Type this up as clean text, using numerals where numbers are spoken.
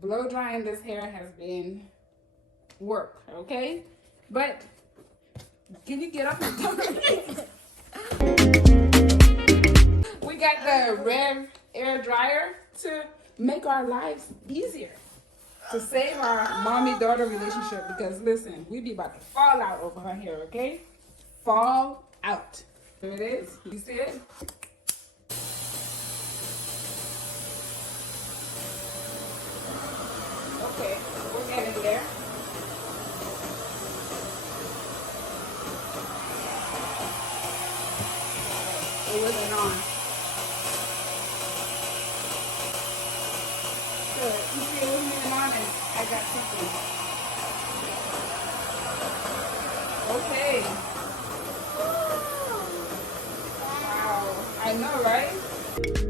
blow drying this hair has been work, okay? But can you get up and talk? We got the Revair dryer to make our lives easier, to save our mommy-daughter relationship, because listen, we be about to fall out over her hair, okay? Fall out. There it is. You see it? Okay, we're getting there. It wasn't on. Good. You see, it wasn't even on, and I got something. Okay. Wow. I know, right?